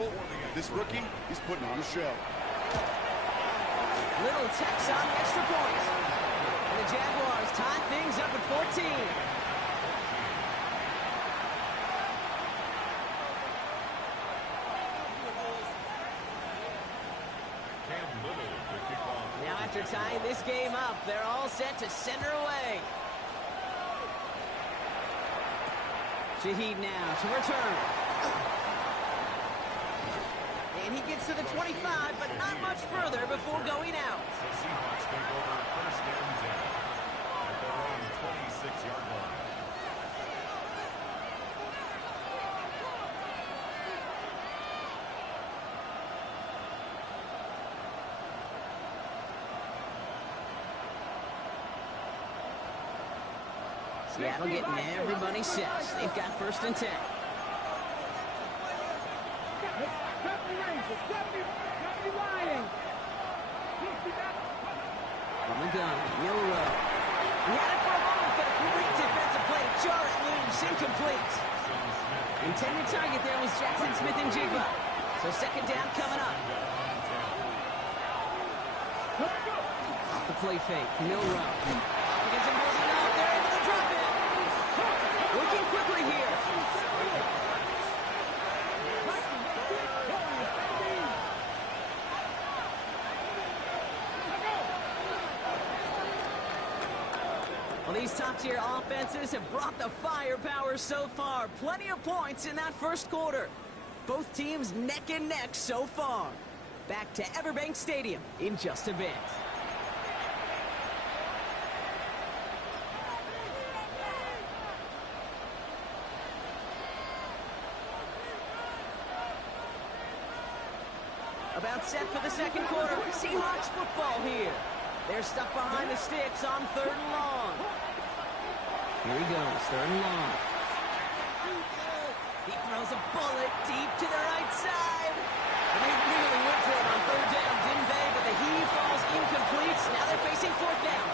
simple. This rookie, he's putting on a show. Little tax on the extra point. And the Jaguars tie things up at 14. Now after tying this game up, they're all set to center away. Shaheed now to return. And he gets to the 25, but not much further before going out. The Seahawks take over first and 10 at their own 26-yard line. Seattle getting everybody set. They've got first and 10. From the gun, Milrow. He had it for a moment, but a great defensive play to jar it loose, incomplete. Intended target there was Jackson Smith and Jigba. So second down coming up. Off the play fake, Milrow. Against him holding up, they're able to drop it. Working quickly here. Well, these top-tier offenses have brought the firepower so far. Plenty of points in that first quarter. Both teams neck and neck so far. Back to Everbank Stadium in just a bit. About set for the second quarter. Seahawks football here. They're stuck behind the sticks on third and long. Here he goes, third and long. He throws a bullet deep to the right side. And they really went for it on third down, didn't they? But the heave falls incomplete. Now they're facing fourth down.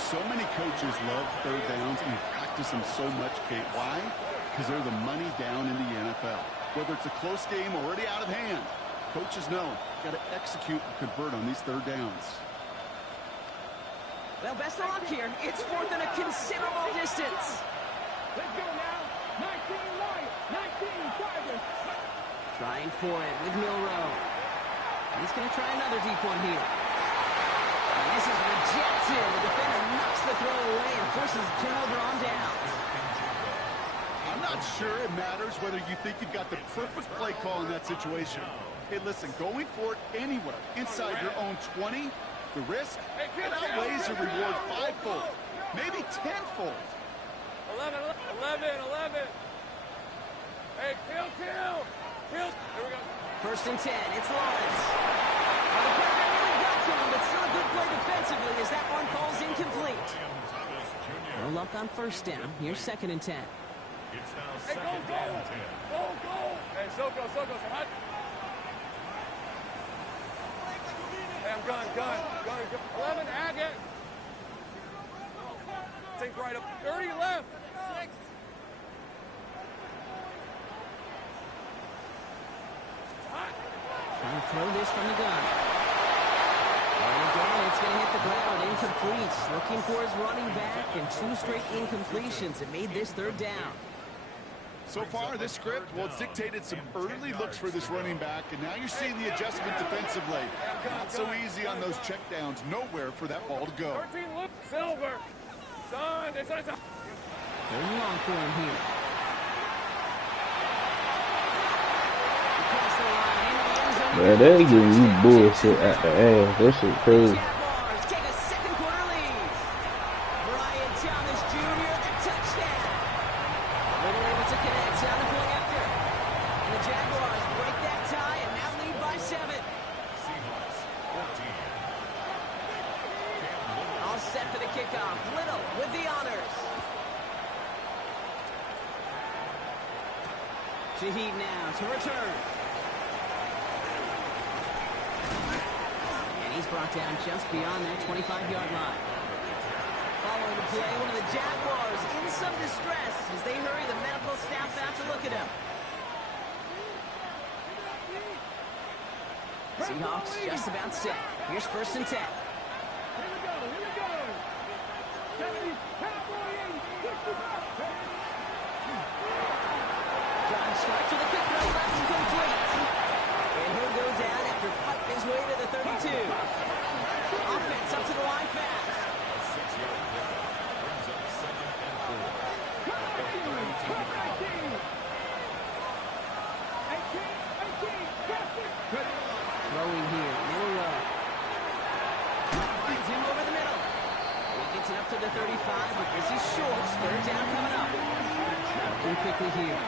So many coaches love third downs and practice them so much, Kate. Why? Because they're the money down in the NFL. Whether it's a close game or already out of hand, coaches know got to execute and convert on these third downs. Well, best of luck here. It's fourth and a considerable distance. Let's go now. 19 right, 19 drivers. Trying for it with Milrow. He's going to try another deep one here. And this is rejected. The defender knocks the throw away and forces a turnover on downs. I'm not sure it matters whether you think you've got the perfect play call in that situation. Hey, listen, going for it anywhere inside your own 20, the risk, it outweighs your reward fivefold, maybe tenfold. 11. Hey, kill. Here we go. First and 10, it's Lawrence. Well, the pressure really got to him, but still a good play defensively as that one falls incomplete. No luck on first down. Here's second and 10. It's now second and 10. Go. Hey, Soko. Hot. Hey, I'm gun. 11, Agate. Take right up. 30 left. 6. Trying to throw this from the gun. And again, it's going to hit the ground. Incomplete. Looking for his running back, and 2 straight incompletions that made this third down. So far, this script, well, it's dictated some early looks for this running back, and now you're seeing the adjustment defensively. Not so easy on those checkdowns. Nowhere for that ball to go. 13, look, Silver. Son, it's third and long for him here. Across the line, into the end zone. Man, they giving you bullshit at the end. That shit crazy. Jaguars take a second quarter lead. Brian Thomas Jr., a touchdown. Little able to connect on the play after. And the Jaguars break that tie and now lead by 7. Seahawks 14. All set for the kickoff. Little with the honors. Shaheed now to return. And he's brought down just beyond that 25-yard line. Following the play, one of the Jaguars in some distress as they hurry the medical staff out to look at him. Seahawks just about set. Here's 1st and 10. Here we go, here we go. 70, Cowboy 80, 65. Drive start to the quick throw left and complete. And he'll go down after fighting his way to the 32. Offense up to the line fast. A 6-yard pickup brings up 2nd and 4. Throwing here, middle row. Finds him over the middle. He gets it up to the 35, but this is short. 3rd down coming up. Working quickly here.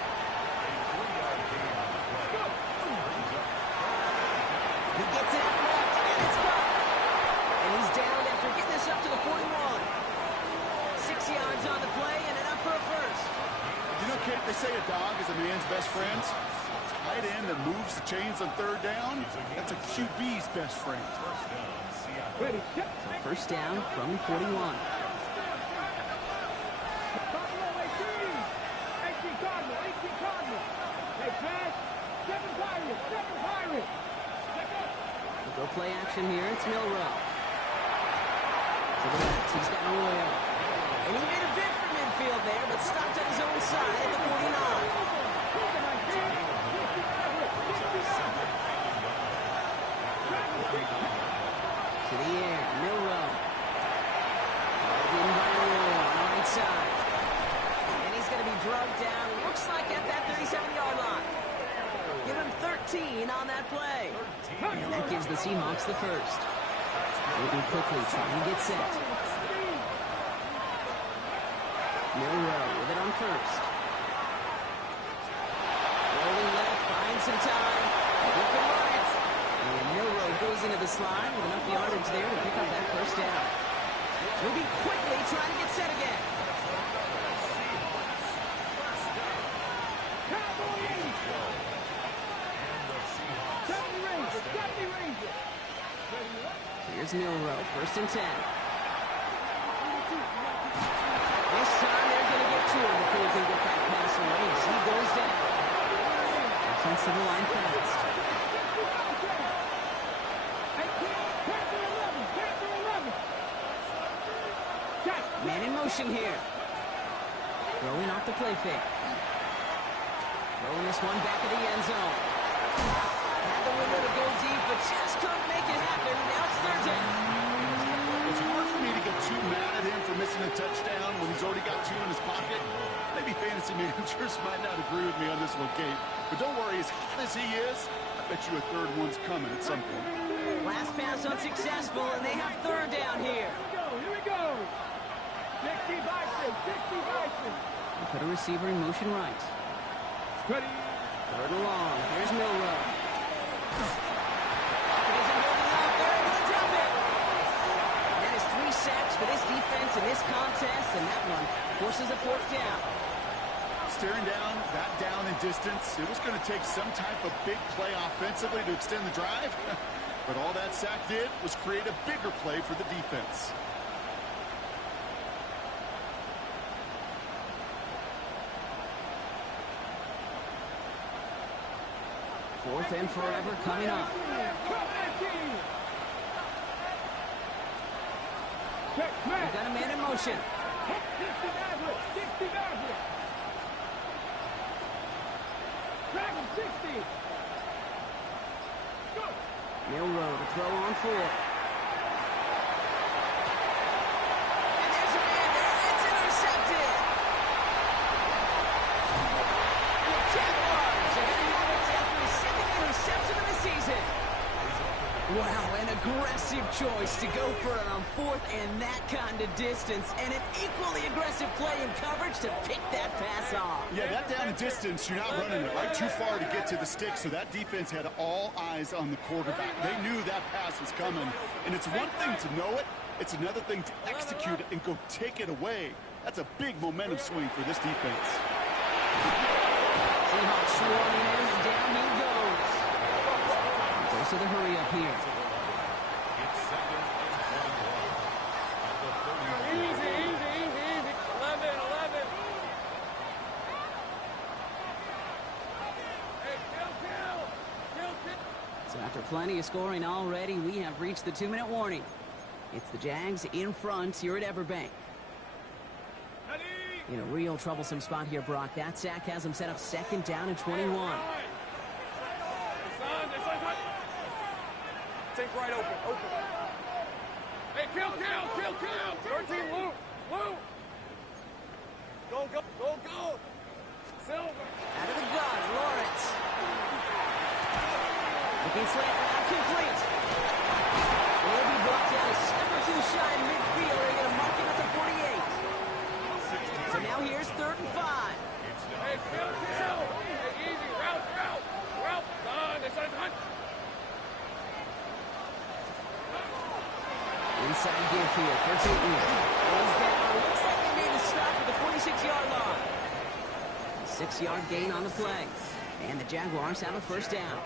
He gets it out left, and it's caught. And he's down after getting this up to the 41. 6 yards on the play, and enough for a first. You know, Kate, they say a dog is a man's best friend. Tight end that moves the chains on 3rd down, that's a QB's best friend. Ready, set. So 1st down from the 41. Buffalo 18. 18 Cardinal, 18 Cardinal. Hey, pass. 7 Pirates, 7 Pirates. We'll go play action here. It's Milrow. To the left, he's got Royal. And he made a bid for midfield there, but stopped on his own side at the 49. To the air, Milrow. In by Royal on the right side. And he's going to be drugged down, looks like at that 37-yard line. Give him 13 on that play. And that gives the Seahawks the first. Moving quickly, trying to get set. Milrow with it on 1st. Rolling left, buying some time. Looking on it. And Milrow goes into the slide with enough yardage there to pick up that 1st down. Moving quickly, trying to get set again. Cowboy 80. 70 Rangers, 70 Rangers. Here's Milrow, 1st and 10. This time they're going to get to him before he can get that pass away as he goes down. Offensive line fast. Man in motion here. Throwing off the play fake. Throwing this one back of the end zone. Had the window to go deep, but just couldn't make it happen. Now it's 3rd down. It's hard for me to get too mad at him for missing a touchdown when he's already got 2 in his pocket. Maybe fantasy managers might not agree with me on this one, Kate. But don't worry, as hot as he is, I bet you a 3rd one's coming at some point. Last pass unsuccessful, and they have 3rd down here. Here we go. 60 Bison, 60 Bison. They put a receiver in motion right. Ready. 3rd and long. Here's Milrow. Pocket isn't holding up. They're able to drop it. And that is 3 sacks for this defense in this contest, and that one forces a 4th down. Staring down, that down in distance, it was going to take some type of big play offensively to extend the drive. But all that sack did was create a bigger play for the defense. Fourth and forever coming up. We've got a man in motion. 60 Maverick, 60 Maverick. Dragon 60. Go. Milrow to throw on 4. And there's a man there. It's intercepted. And the Jaguars are going to have it after his 2nd interception of the season. Wow, an aggressive choice to go for it on 4th and that kind of distance. And an equally aggressive play in coverage to pick that pass off. Yeah, that down in distance, you're not running it right too far to get to the stick, so that defense had all eyes on the quarterback. They knew that pass was coming, and it's one thing to know it, it's another thing to execute it and go take it away. That's a big momentum swing for this defense. Seahawks swarming in, and down he goes. Goes to the hurry up here. It's 2nd and 21. Easy. 11. Hey, kill. So after plenty of scoring already, we have reached the 2-minute warning. It's the Jags in front here at Everbank. In a real troublesome spot here, Brock. That sack has him set up 2nd down and 21. Take right open. Hey, kill. 13, Lou. Go. Silver. Out of the gun, Lawrence. Looking slant route, complete. Will be brought down a step or two shy in midfield. They're going to mark him at the 48. So now here's 3rd and 5. Hey, kill. Hey, easy. Route. Done. Inside give here for Tootin. Goes down. Looks like they made a stop at the 46-yard line. 6-yard gain on the play. And the Jaguars have a 1st down.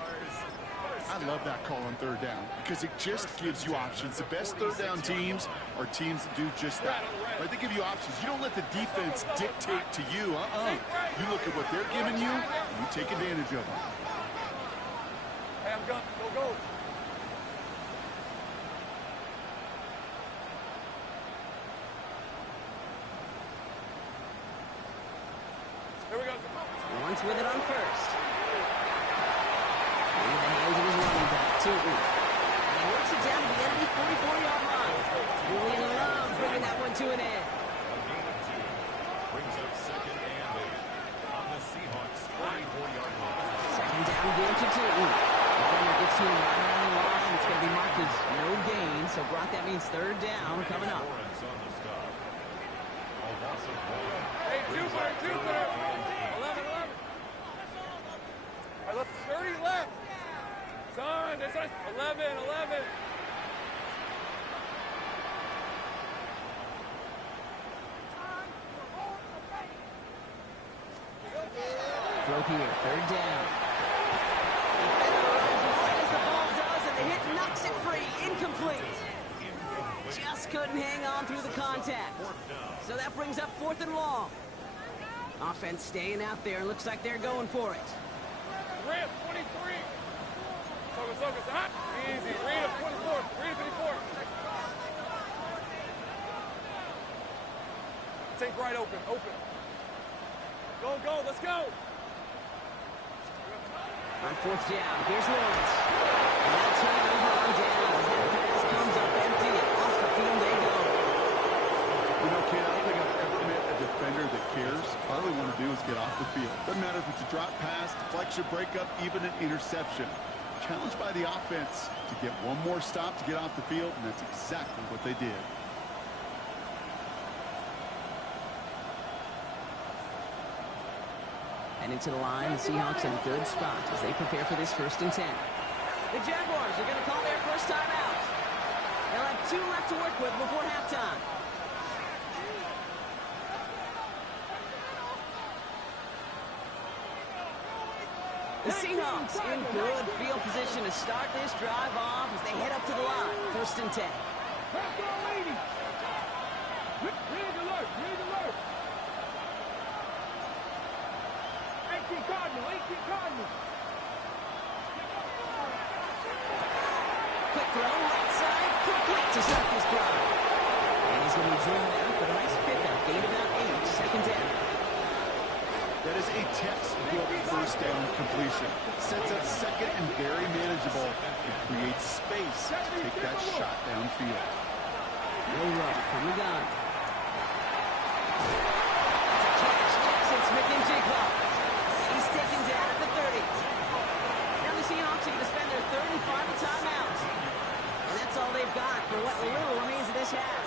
I love that call on 3rd down because it just gives you options. The best 3rd down teams are teams that do just that. Right? They give you options. You don't let the defense dictate to you. You look at what they're giving you, and you take advantage of them. Hey, I'm going. Go. Here we go. Once with it on 1st. Into the hands of his running back, Tootin. And he works it down to the enemy 44-yard line. Julian Love bringing that one to an end. Brings up 2nd and 8 on the Seahawks 44-yard line. 2nd down game to Tootin. Defender gets to him right around the line. It's going to be marked as no gain. So, Brock, that means 3rd down coming up. Lawrence on the stop. A loss of 1. Hey, Jupiter. 11. I left 30 left. Son, it's 11. Throw here, 3rd down. Defender runs right as the ball does, and the hit knocks it free. Incomplete. Just couldn't hang on through the contact. So that brings up 4th and long. Offense staying out there. Looks like they're going for it. Rip, 23. Focus. Hot. Easy. Read up 24. Read up 54. Take right open. Go. Let's go. On 4th down, here's Lawrence. And that's turn over on down as that pass comes up empty and off the field they go. You know, Ken, I don't think I've ever met a defender that cares. All they want to do is get off the field. Doesn't matter if it's a drop pass, deflection, breakup, even an interception. Challenged by the offense to get one more stop to get off the field, and that's exactly what they did. And into the line, the Seahawks in a good spot as they prepare for this 1st and 10. The Jaguars are going to call their first timeout. They'll have 2 left to work with before halftime. The Seahawks in good field position to start this drive off as they head up to the line. 1st and 10. Read alert. 18 Cardinal. Quick throw, right side, complete to start this drive. And he's going to be driven out, but a nice pickup. Gain about 8, 2nd down. That is a textbook 1st down completion. Sets up 2nd and very manageable. It creates space to take that shot downfield. No run from the gun. It's a catch. Jackson Smith-Njigba. He's taken down at the 30. Now the Seahawks are going to spend their 3rd and final timeout. And that's all they've got for what little remains of this half.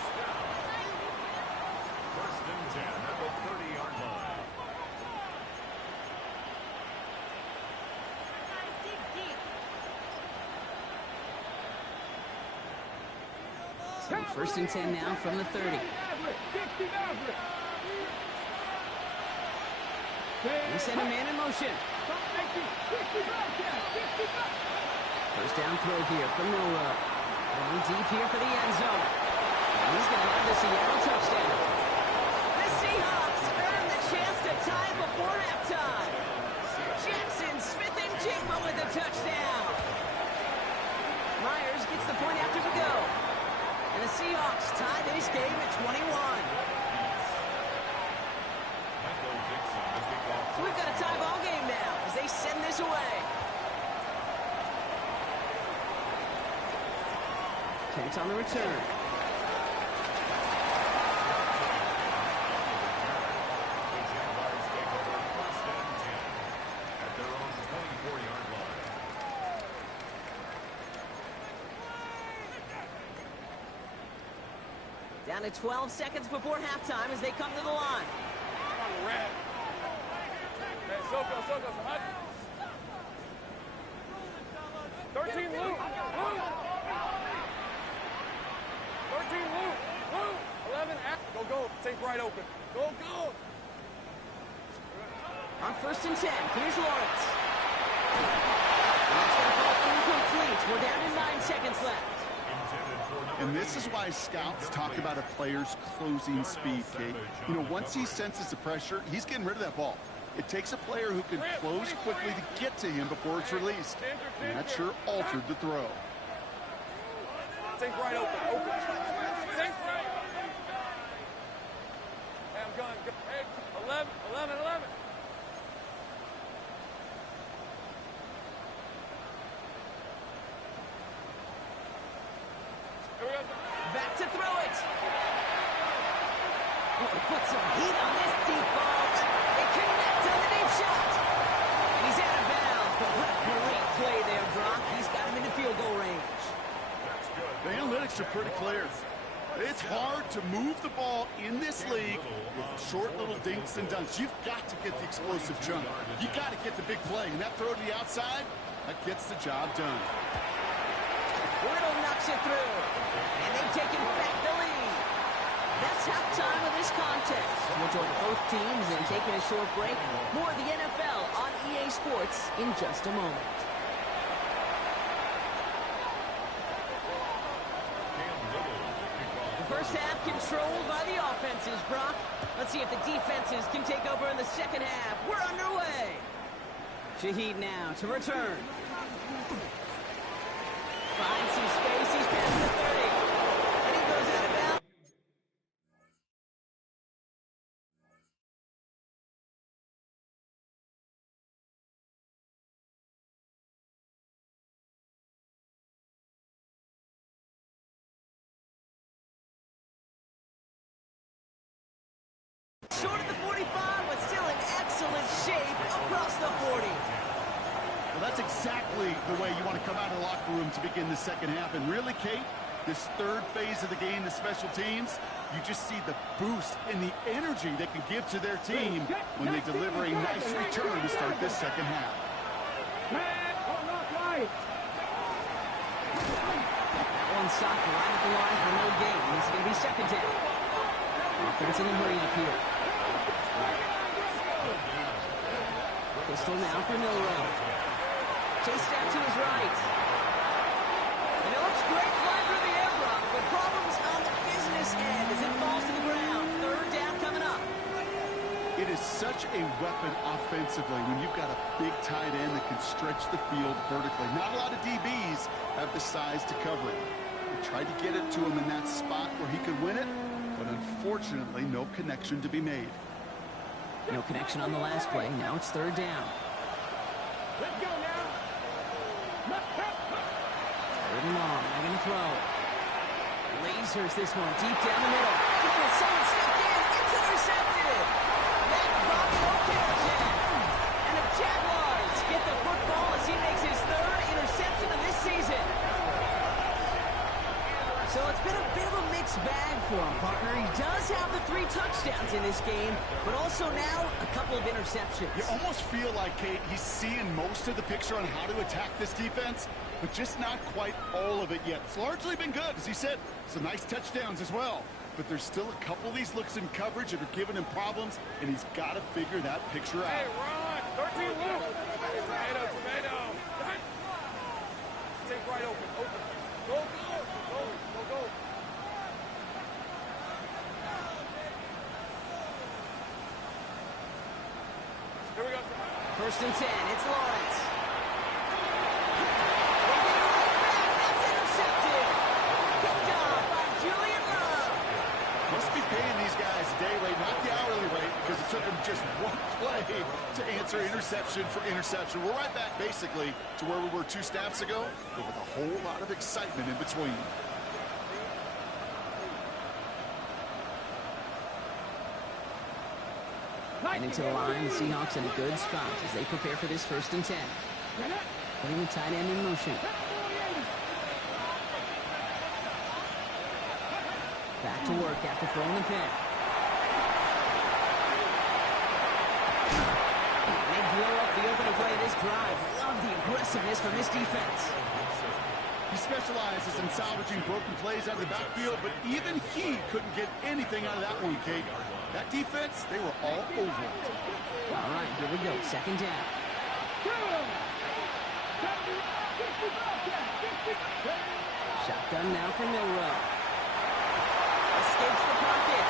1st and 10 at the 30-yard line. So 1st and 10 now from the 30. They send a man in motion. 1st down throw here from Milrow. Going deep here for the end zone. And he's going to have the Seattle touchdown. The Seahawks earn the chance to tie before halftime. Jackson Smith-Njigba with the touchdown. Seahawks tie this game at 21. So we've got a tie ball game now as they send this away. Kent on the return. Down to 12 seconds before halftime as they come to the line. 13 Luke. 13 Luke. 11 go. Take right open. Go. On 1st and 10, here's Lawrence. That's going to fall incomplete. We're down to 9 seconds left. And this is why scouts talk about a player's closing speed, Kate. You know, once he senses the pressure, he's getting rid of that ball. It takes a player who can close quickly to get to him before it's released. And that sure altered the throw. Think right open. Think right. Hey, I'm going. Hey, 11. Back to throw it. Oh, he put some heat on this deep ball. It connects on the deep shot. And he's out of bounds, but what a great play there, Brock. He's got him in the field goal range. The analytics are pretty clear. It's hard to move the ball in this league with short little dinks and dunks. You've got to get the explosive jump. You've got to get the big play. And that throw to the outside, that gets the job done. Riddle knocks it through. And they've taken back the lead. That's halftime of this contest. We'll join both teams in taking a short break. More of the NFL on EA Sports in just a moment. The first half controlled by the offenses, Brock. Let's see if the defenses can take over in the second half. We're underway. Shaheed now to return. Finds some space. He's past the 30. And he goes out of bounds. Short of the 45, but still in excellent shape across the 40. Well, that's exactly the way you want to come out of the locker room to begin the second half. And really, Kate, this third phase of the game, the special teams, you just see the boost and the energy they can give to their team when they deliver a nice return to start this second half. That one stopped right at the line for no gain. It's going to be second down. Offense in a hurry up here. Pistol now for Milrow. Chased out to his right. And it looks great flying through the air, Brock, but problems on the business end as it falls to the ground. Third down coming up. It is such a weapon offensively when you've got a big tight end that can stretch the field vertically. Not a lot of DBs have the size to cover it. They tried to get it to him in that spot where he could win it, but unfortunately, no connection to be made. No connection on the last play. Now it's third down. Let's go now. Third and long. They're going to throw. Lasers this one deep down the middle. Oh, someone stepped in. It's intercepted. That's Bobby O'Carroll. And the Jaguars get the football as he makes his third interception of this season. So it's been a bit of a mixed bag for him, partner. He does have the 3 touchdowns in this game, but also now a couple of interceptions. You almost feel like, Kate, he's seeing most of the picture on how to attack this defense, but just not quite all of it yet. It's largely been good, as he said. Some nice touchdowns as well. But there's still a couple of these looks in coverage that are giving him problems, and he's got to figure that picture out. Hey, Ron. 13 Luke. Tomato. Take right open. Go. Here we go. First and 10. It's Lawrence. That's intercepted. Picked off by Julian interception for interception. We're right back basically to where we were 2 snaps ago, but with a whole lot of excitement in between. Heading to the line, the Seahawks in a good spot as they prepare for this 1st and 10. Putting the tight end in motion. Back to work after throwing the pick. They blow up the opening play of this drive. Love the aggressiveness from this defense. He specializes in salvaging broken plays out of the backfield, but even he couldn't get anything out of that one, Kate. That defense, they were all over it. All right, here we go. 2nd down. Shotgun now for Milrow. Escapes the pocket.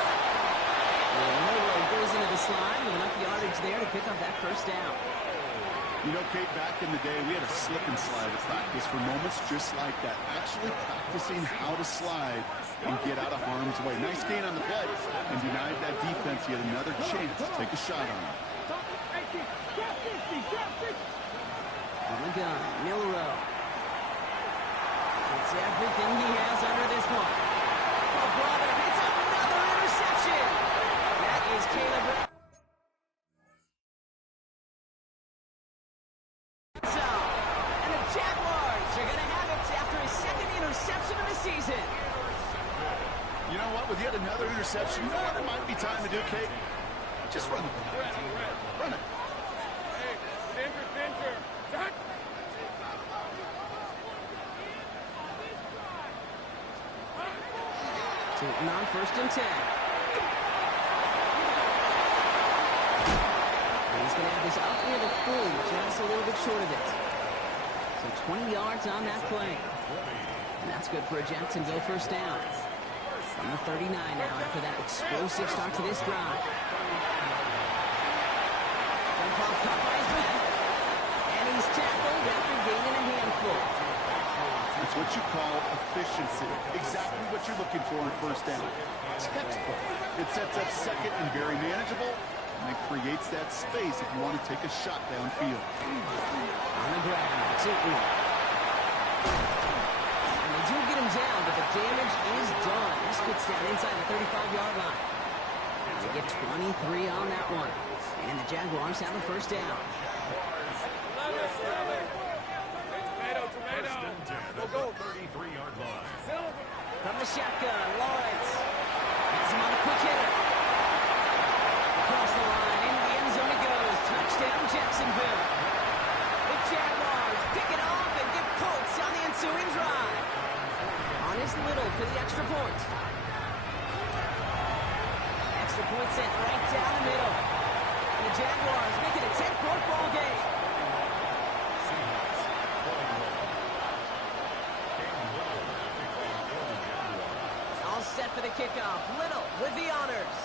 And Milrow goes into the slide with enough yardage there to pick up that 1st down. You know, Kate, back in the day, we had a slip and slide at practice for moments just like that. Actually practicing how to slide and get out of harm's way. Nice gain on the play and denied that defense yet another chance to take a shot on him. On the gun, Milrow. It's everything he has under this one. Oh, brother, it's another interception. That is Caleb. And the Jaguars are going to have it after his 2nd interception of the season. You know what? With yet another interception, you know what it might be time to do, Kate? Just run the ball. Run it. On 1st and 10. He's going to have this up near the 40, just a little bit short of it. So 20 yards on that play. And that's good for a Jacksonville 1st down. From the 39 now after that explosive start to this drive. Jump off caught by his man. And he's tackled after gaining a handful. It's what you call efficiency. Exactly what you're looking for in 1st down. Textbook. It sets up 2nd and very manageable, and it creates that space if you want to take a shot downfield. On the ground, Tilton. And they do get him down, but the damage is done. This gets down inside the 35-yard line. They get 23 on that one. And the Jaguars have a 1st down. Go 33-yard line. From the shotgun, Lawrence has him on a quick hitter. Across the line, into the end zone he goes. Touchdown, Jacksonville. The Jaguars pick it off and get points on the ensuing drive. On his Little for the extra point. Extra point sent right down the middle. And the Jaguars make it a 10-point ball game. Set for the kickoff. Little with the honors.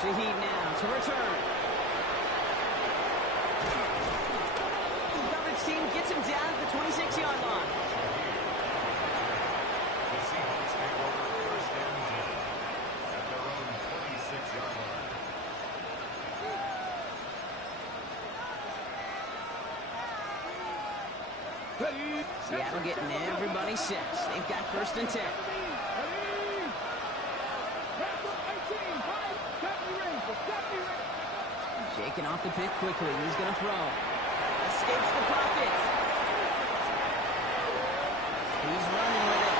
Shaheed now to return. The coverage team gets him down at the 26-yard line. The Seahawks take over 1st and 10 at their own 26-yard line. Seattle getting everybody set. They've got 1st and 10. Shaking off the pick quickly. He's going to throw. Escapes the pocket. He's running with it.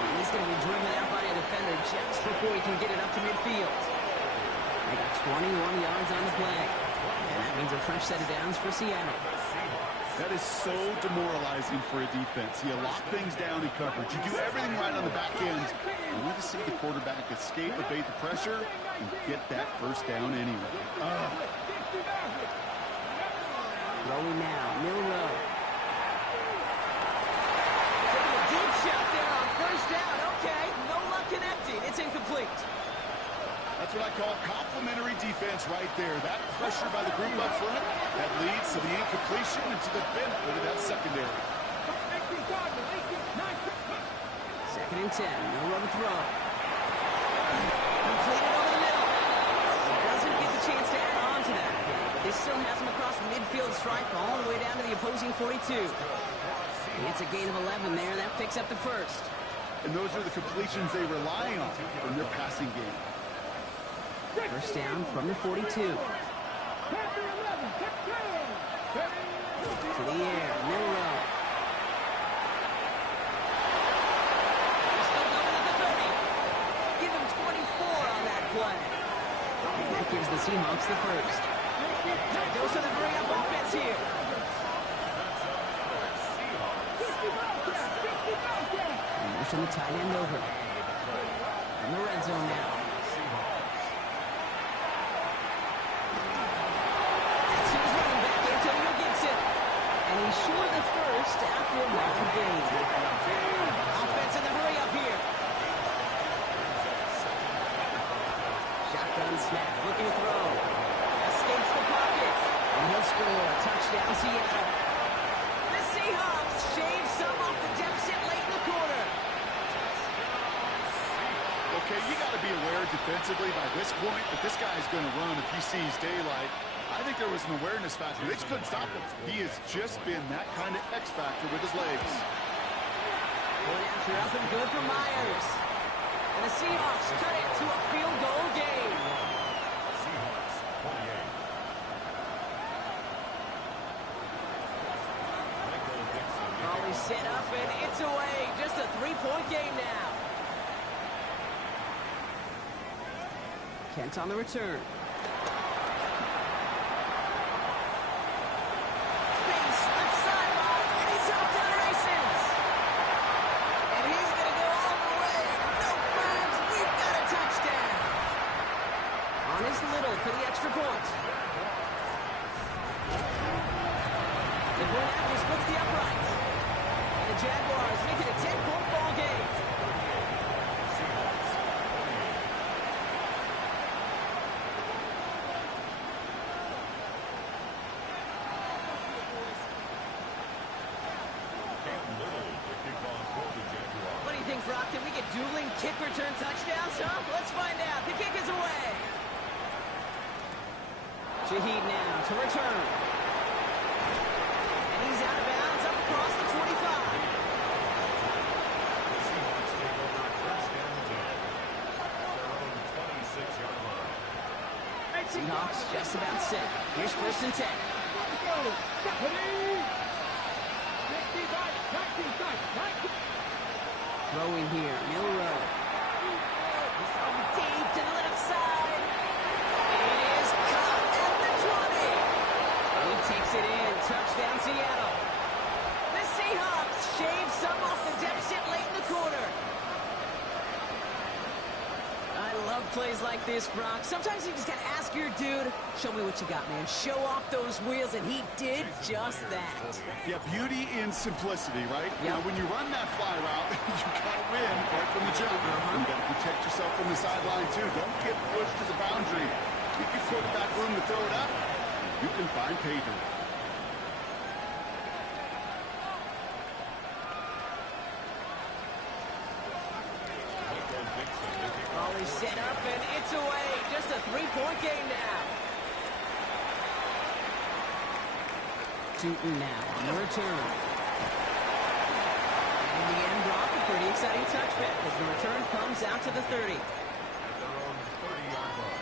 And he's going to be driven out by a defender just before he can get it up to midfield. They got 21 yards on the play. And that means a fresh set of downs for Seattle. That is so demoralizing for a defense. You lock things down in coverage. You do everything right on the back end. You want to see the quarterback escape, evade the pressure, and get that 1st down anyway. Throwing now, Milrow. Taking a deep shot there on 1st down. Okay, no luck connecting. It's incomplete. That's what I call complementary defense right there. That pressure by the group up front, that leads to the incompletion and to the benefit of that secondary. 2nd and 10. No run throw. Completed over the middle. chance to add on to that. This still has him across the midfield stripe all the way down to the opposing 42. It's a gain of 11 there. That picks up the first. And those are the completions they rely on in their passing game. First down from the 42. To the air, middle row. They're still going at the 30. Give him 24 on that play. And that gives the Seahawks the first. Goes to the hurry-up offense here. And motion the tight end over. In the red zone now. That's his running back, Antonio Gibson. And he's short of first after a long gain. Offense in the hurry-up here. Shotgun snap, looking to throw. Escapes the pocket. And he'll score. Touchdown, Seattle. The Seahawks shave some off the deficit late in the quarter. Okay, you got to be aware defensively by this point that this guy is going to run if he sees daylight. I think there was an awareness factor. They just couldn't stop him. He has just been that kind of X factor with his legs. Going after up and good for Myers. And the Seahawks cut it to a field goal game. Seahawks 28. Raleigh set up and it's away. Just a 3-point game now. Kent on the return. Space, left sideline, and he's off to the races. And he's going to go all the way. No flags, we've got a touchdown. On his Little for the extra point. The point after splits the upright. And the Jaguars make it a 10-point ball game. What do you think, Brock? Can we get dueling kick return touchdowns, huh? Let's find out. The kick is away. Shaheed now to return. And he's out of bounds up across the 25. Seahawks take over first and 10 at their own 26-yard line. Seahawks just about set. Here's first and 10. Throwing here, Milrow. He's throwing deep to the left side. It is caught at the 20. And he takes it in. Touchdown, Seattle. The Seahawks shave some off the deficit late in the quarter. I love plays like this, Brock. Sometimes you just gotta ask your dude, show me what you got, man. Show off those wheels, and he did just that. Yeah, beauty in simplicity, right? Yep. You know, when you run that fly route, you gotta win right from the jump. You gotta protect yourself from the sideline, too. Don't get pushed to the boundary. Keep your quarterback room to throw it up. You can find pay dirt. Raleigh set up, and it's away. Just a 3-point game now. Tootin now on the return. And in the end, Brock, a pretty exciting touchback as the return comes out to the 30. At their own 30-yard line.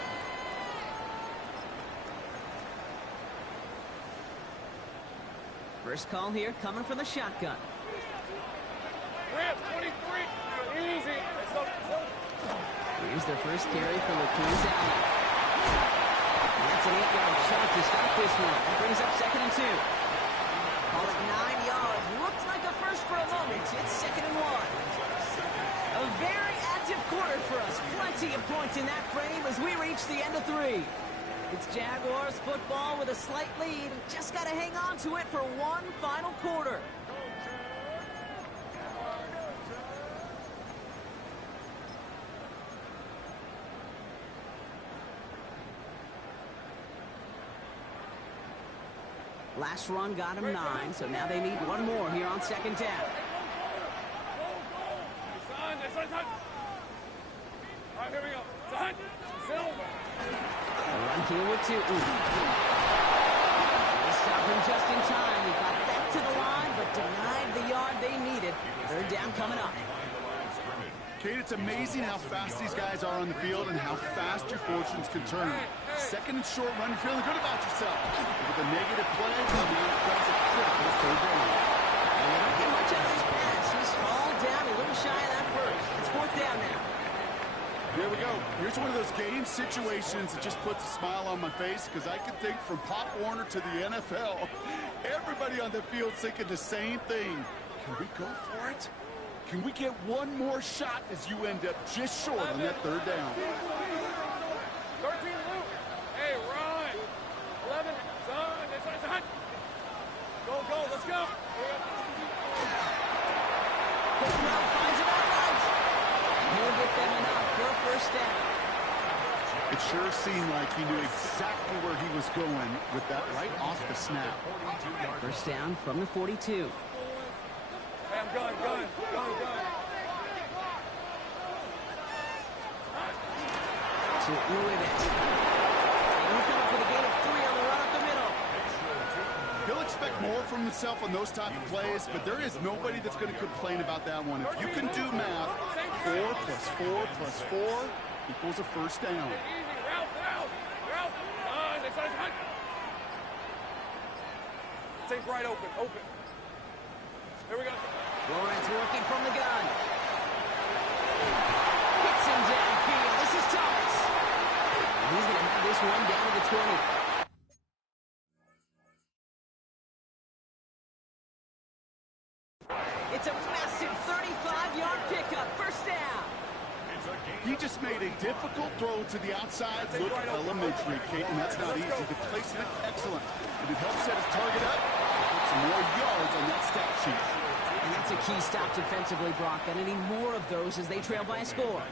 First call here coming from the shotgun. Rip, 23. Easy. Here's their first carry for LaCruz Allen. That's an 8-yard shot to stop this one. That brings up second and 2. Call it 9 yards. Looks like a first for a moment. It's second and 1. A very active quarter for us. Plenty of points in that frame as we reach the end of 3. It's Jaguars football with a slight lead. Just got to hang on to it for one final quarter. Last run got him 9, so now they need one more here on second down. A run here with 2. Ooh. They stopped him just in time. He got back to the line, but denied the yard they needed. Third down coming up. Kate, it's amazing how fast these guys are on the field and how fast your fortunes can turn. Second and short run, you're feeling good about yourself. With a negative play, that's a critical third down. And they don't get much out of this pass. He's fallen down a little shy of that first. It's fourth down now. Here we go. Here's one of those game situations that just puts a smile on my face because I can think from Pop Warner to the NFL. Everybody on the field thinking the same thing. Can we go for it? Can we get one more shot as you end up just short on that third down? 13, Luke. Hey, run. 11, son. It's hot. Go, let's go. The throw finds him outright. He'll get them enough for a first down. It sure seemed like he knew exactly where he was going with that right off the snap. First down from the 42. Hey, I'm gun. To Ruiz. He'll come up with a gain of 3 on the run up the middle. He'll expect more from himself on those type of plays, but there is nobody that's going to complain about that one. If you can do math, 4 plus 4 plus 4 equals a first down. Easy, route. It's hot. Take right open. Here we go. Lawrence working from the gun. Hits him downfield. This is Thomas. He's going to have this one down to the 20. It's a massive 35-yard pickup. First down. He just made a difficult throw to the outside. Look elementary, Kate, and that's not easy. The placement, excellent. But it helps set his target up. Put some more yards on that stat sheet. And that's a key stop defensively, Brock. Gonna need more of those as they trail by a score.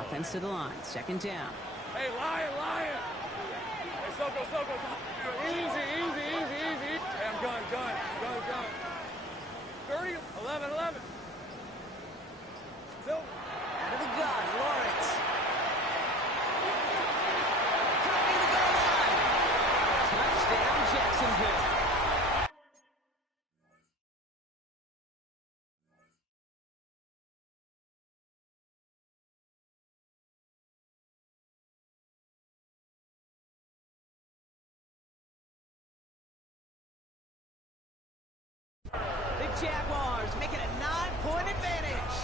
Offense to the line. Second down. Hey, Lion. Hey, Soko. Easy. Hey, I'm gun. 30, 11. Still. Out of the gun, Lawrence. Coming to the goal line. Touchdown, Jacksonville. The Jaguars making a 9-point advantage.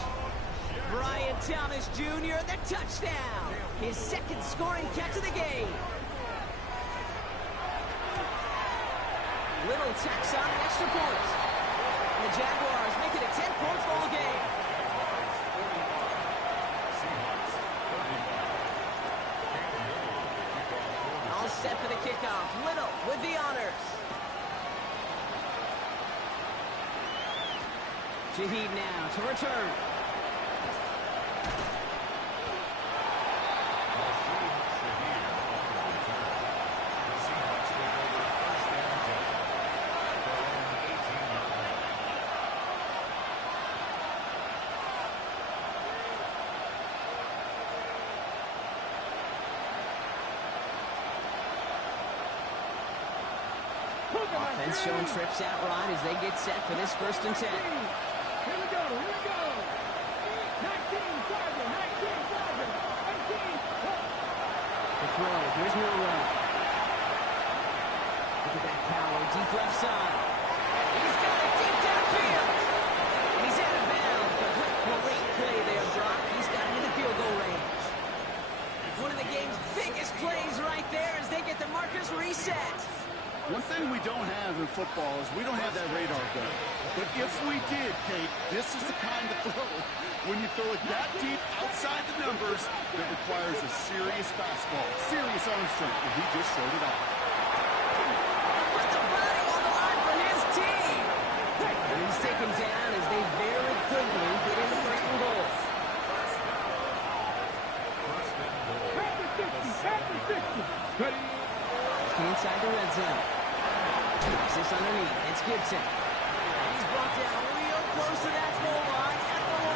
Brian Thomas Jr. the touchdown. His second scoring catch of the game. Little tacks on an extra point. And the Jaguars make it a 10-point ball game. All set for the kickoff. Little with the honors. Shaheed now to return. Offense showing trips out right as they get set for this 1st and 10. Here we go. 19, target, 18. The throw, here's Milrow. Look at that power, deep left side. He's got it deep downfield. And he's out of bounds, but great play there, Brock. He's got him in the field goal range. One of the game's biggest plays right there as they get the markers reset. One thing we don't have in football is we don't have that radar gun. But if we did, Kate, this is the kind of throw, when you throw it that deep outside the numbers, that requires a serious fastball, serious arm strength, and he just showed it off. Puts a body on the line for his team. And he's taken down as they very quickly get into 1st and goal. Pass the 60. Ready? Inside the red zone. Keeps this underneath. It's Gibson. He's brought down real close to that goal line at the 1.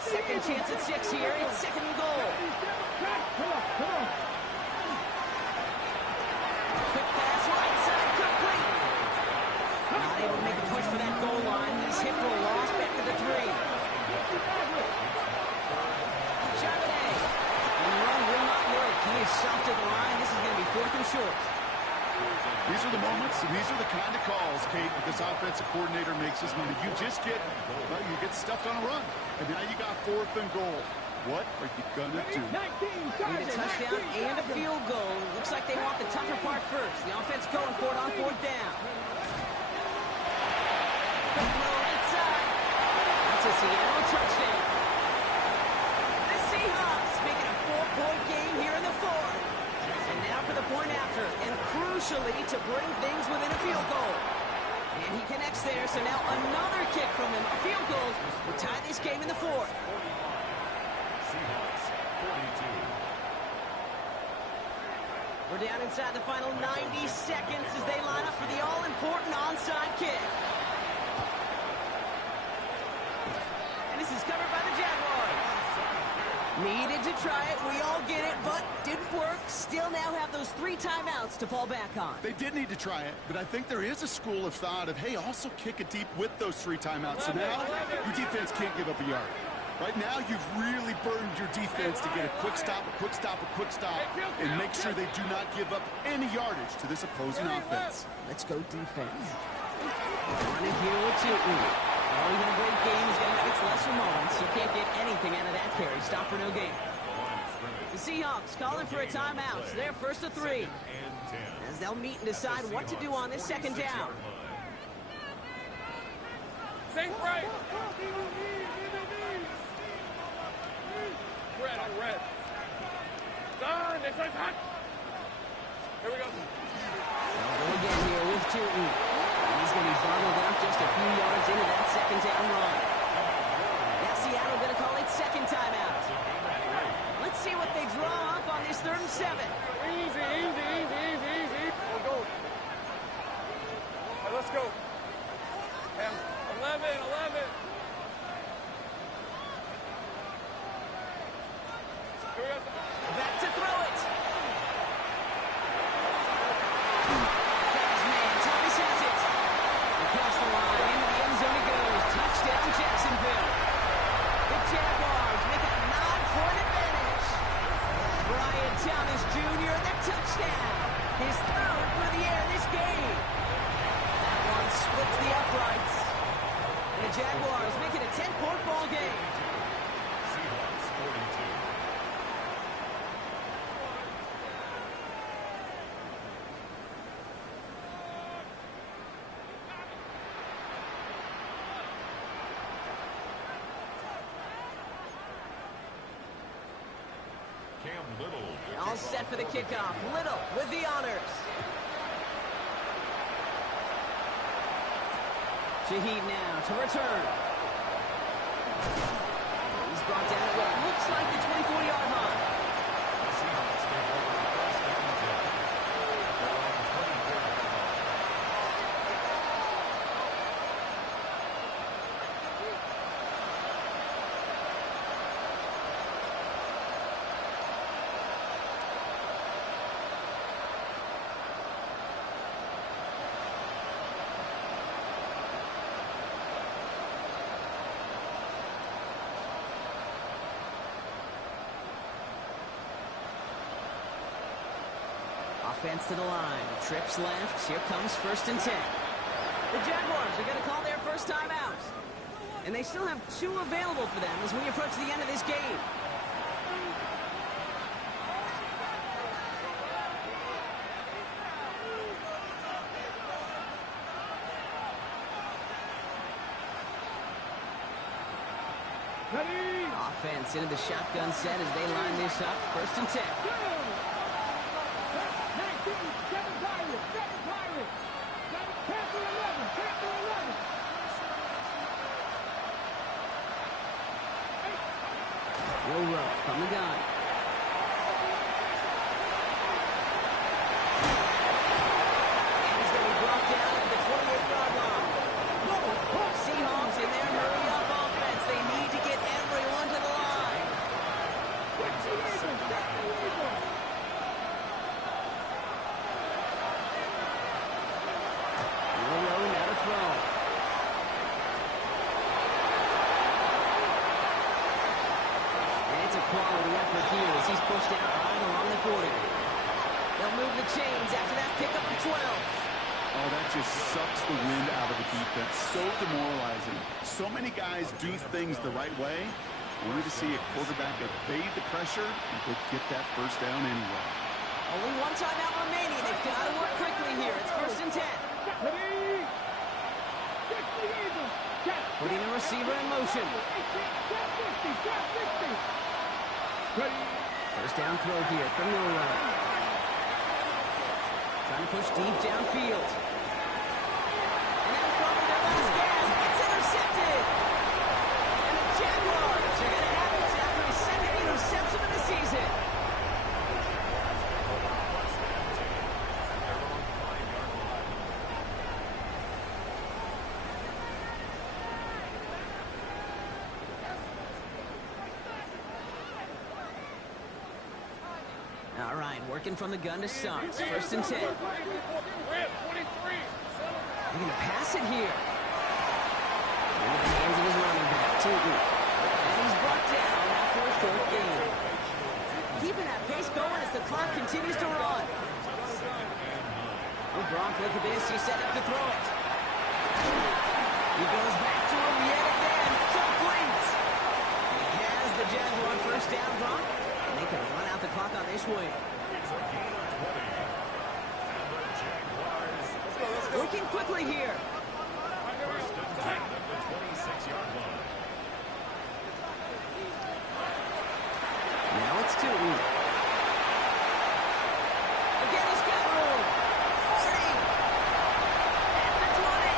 Second chance at 6 here. It's second and goal. Come on. Quick pass right side, complete. Not able to make a push for that goal line. He's hit for a loss back to the 3. Charbonnet. And the run will not work. He is soft to the line. This is going to be 4th and short. These are the moments, and these are the kind of calls, Kate, that this offensive coordinator makes us when you just get, well, you get stuffed on a run. And now you got 4th and goal. What are you going to do? Need a touchdown and a field goal. Looks like they want the tougher part first. The offense going for it on 4th down. Quick throw right side. That's a Seattle touchdown. The Seahawks making a 4-point game here in the 4th. And now for the point after, and crucially to bring things within a field goal. And he connects there, so now another kick from him. A field goal will tie this game in the 4th. Seahawks, 42. We're down inside the final 90 seconds as they line up for the all-important onside kick. And this is covered by the Jaguars. Needed to try it. We all get it, but didn't work. Still now have those 3 timeouts to fall back on. They did need to try it, but I think there is a school of thought of, hey, also kick it deep with those 3 timeouts. So now your defense can't give up a yard. Right now, you've really burned your defense to get a quick stop, and make sure they do not give up any yardage to this opposing offense. Let's go defense. Running here with Tootin. Oh, even a great game is going to have its lesser moments. You can't get anything out of that carry. Stop for no gain. The Seahawks calling for a timeout. So they're 1st to 3. As they'll meet and decide what to do on this 2nd down. Think right. Red. Done. This one's hot. Here we go. They'll go again here with Tootin. He's going to be bundled up just a few yards into that 2nd down run. Now Seattle going to call it 2nd timeout. Let's see what they draw up on this 3rd and 7. Easy. We'll go. All right, let's go. 11. Here we go. Back to throw it. Got his man. Thomas has it. Across the line. Into the end zone it goes. Touchdown, Jacksonville. The Jaguars make it a 9-point advantage. Brian Thomas Jr., the touchdown. His 3rd for the air this game. That one splits the uprights. And the Jaguars make it a 10-point ball game. Seahawks, 42. Cam Little. All set for the kickoff. Little with the honors. Shaheed now to return. He's brought down at what looks like the 24-yard line. Seahawks take over first down and 10. They're on 23rd line. Offense to the line. Trips left. Here comes 1st and 10. The Jaguars are going to call their first time out. And they still have 2 available for them as we approach the end of this game. Ready. Offense into the shotgun set as they line this up. 1st and 10. 19, 7 Pirates. Panther 11. Will Rowe from the gun. And he's going to be brought down at the 28-yard line. Seahawks in their hurry-up offense. They need to get everyone to effort here as he's pushed out right along the 40. They'll move the chains after that pickup of 12. Oh, that just sucks the wind out of the defense. So demoralizing. So many guys do things the right way, only to see a quarterback evade the pressure and go get that first down anyway. Only one timeout remaining. They've got to work quickly here. It's 1st and 10. Putting the receiver in motion. First down throw here from Milroy. Trying to push deep downfield. And that was probably their last gas. It's intercepted. And the Jaguars are going to have it after his second interception of the season. All right, working from the gun to start. 1st and 10. They're going to pass it here. Into the hands of his running back, Tootin. And he's brought down after a short gain. Keeping that pace going as the clock continues to run. Oh, Brock, look at this. He's set up to throw it. He goes back to him yet again. Complete. He has the Jaguar first down, Brock. And they can run out the clock on this way. Working quickly here. First and 10 at the 26-yard line. Now it's Tootin. Again, he's got room. 40. At the 20.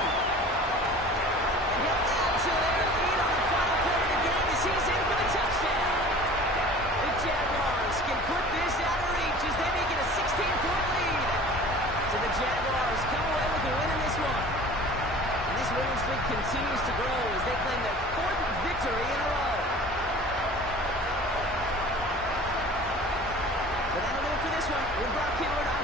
And he'll add to their lead on the final play of the game as he's in for the touchdown. The Jaguars can put this out of reach as they make it a 16-point lead. So the Jaguars come away with the win in this one. And this winning streak continues to grow as they claim their 4th victory in a row. So that'll do it for this one. We're Brock Keyword.